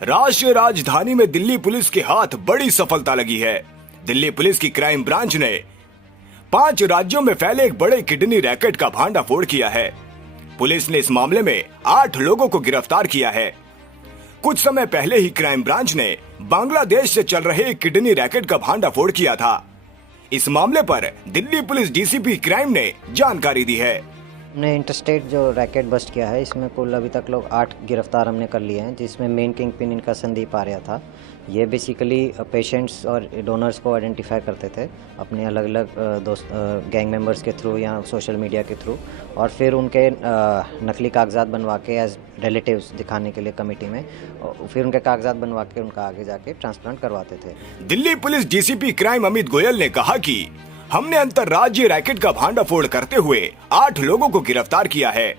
राष्ट्रीय राजधानी में दिल्ली पुलिस के हाथ बड़ी सफलता लगी है। दिल्ली पुलिस की क्राइम ब्रांच ने 5 राज्यों में फैले एक बड़े किडनी रैकेट का भांडाफोड़ किया है। पुलिस ने इस मामले में 8 लोगों को गिरफ्तार किया है। कुछ समय पहले ही क्राइम ब्रांच ने बांग्लादेश से चल रहे एक किडनी रैकेट का भांडाफोड़ किया था। इस मामले पर दिल्ली पुलिस डीसीपी क्राइम ने जानकारी दी है। हमने इंटरस्टेट जो रैकेट बस्ट किया है, इसमें कुल अभी तक लोग 8 गिरफ्तार हमने कर लिए हैं, जिसमें मेन किंग पिन इनका संदीप आर्या था। ये बेसिकली पेशेंट्स और डोनर्स को आइडेंटिफाई करते थे अपने अलग अलग दोस्त गैंग मेंबर्स के थ्रू या सोशल मीडिया के थ्रू, और फिर उनके नकली कागजात बनवा के एज रिलेटिव्स दिखाने के लिए कमेटी में, फिर उनके कागजात बनवा के उनका आगे जाके ट्रांसप्लांट करवाते थे। Delhi police DCP crime Amit Goyal ने कहा कि हमने अंतर्राज्यीय रैकेट का भांडाफोड़ करते हुए 8 लोगों को गिरफ्तार किया है।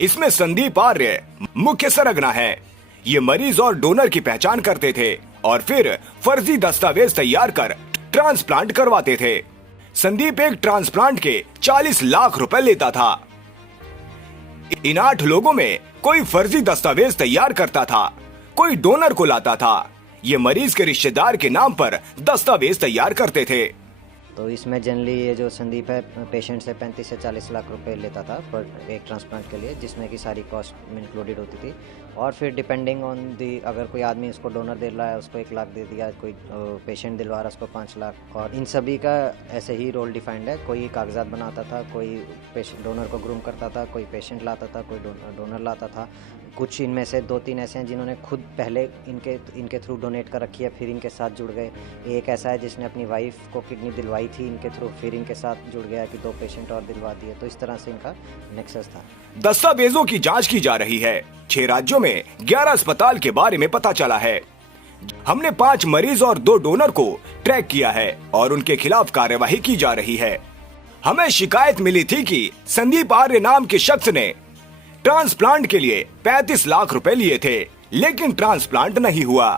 इसमें संदीप आर्य मुख्य सरगना है। ये मरीज और डोनर की पहचान करते थे और फिर फर्जी दस्तावेज तैयार कर ट्रांसप्लांट करवाते थे। संदीप एक ट्रांसप्लांट के 40 लाख रुपए लेता था। इन 8 लोगों में कोई फर्जी दस्तावेज तैयार करता था, कोई डोनर को लाता था। ये मरीज के रिश्तेदार के नाम पर दस्तावेज तैयार करते थे। तो इसमें जनरली ये जो संदीप है पेशेंट से 35 से 40 लाख रुपए लेता था पर एक ट्रांसप्लांट के लिए, जिसमें कि सारी कॉस्ट में इंक्लूडेड होती थी। और फिर डिपेंडिंग ऑन दी, अगर कोई आदमी उसको डोनर दे रहा है उसको 1 लाख दे दिया, कोई पेशेंट दिलवा रहा है उसको 5 लाख। और इन सभी का ऐसे ही रोल डिफाइंड है। कोई कागजात बनाता था, कोई पेशेंट डोनर को ग्रूम करता था, कोई पेशेंट लाता था, कोई डोनर लाता था। कुछ इनमें से 2-3 ऐसे हैं जिन्होंने खुद पहले इनके थ्रू डोनेट कर रखी है, फिर इनके साथ जुड़ गए। एक ऐसा है जिसने अपनी वाइफ को किडनी दिलवाई थी इनके थ्रू, फिर इनके साथ जुड़ गया कि 2 पेशेंट और दिलवा दिए। तो इस तरह से इनका नेक्सस था। दस्तावेजों की जांच की जा रही है। 6 राज्यों में 11 अस्पताल के बारे में पता चला है। हमने 5 मरीज और 2 डोनर को ट्रैक किया है और उनके खिलाफ कार्यवाही की जा रही है। हमें शिकायत मिली थी कि संदीप आर्य नाम के शख्स ने ट्रांसप्लांट के लिए 35 लाख रुपए लिए थे, लेकिन ट्रांसप्लांट नहीं हुआ।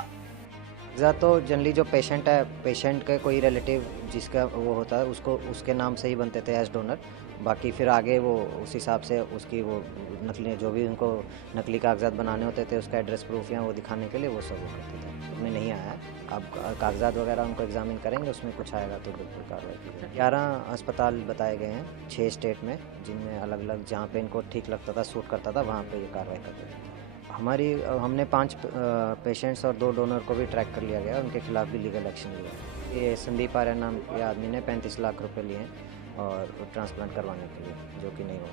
तो जनरली जो पेशेंट है, पेशेंट के कोई रिलेटिव जिसका वो होता है उसको उसके नाम से ही बनते थे एज डोनर। बाकी फिर आगे वो उस हिसाब से उसकी वो नकली जो भी उनको नकली कागजात बनाने होते थे, उसका एड्रेस प्रूफ या वो दिखाने के लिए वो सब वो करते थे। उसमें नहीं आया। अब कागजात वगैरह उनको एग्जामिन करेंगे, उसमें कुछ आएगा तो बिल्कुल कार्रवाई की। 11 अस्पताल बताए गए हैं 6 स्टेट में, जिनमें अलग अलग जहाँ पे इनको ठीक लगता था, सूट करता था, वहाँ पे ये कार्रवाई करते थे। हमने 5 पेशेंट्स और 2 डोनर को भी ट्रैक कर लिया गया, उनके खिलाफ भी लीगल एक्शन लिया। ये संदीप आर्य नाम के आदमी ने 35 लाख रुपए लिए हैं और ट्रांसप्लांट करवाने के लिए, जो कि नहीं हुआ।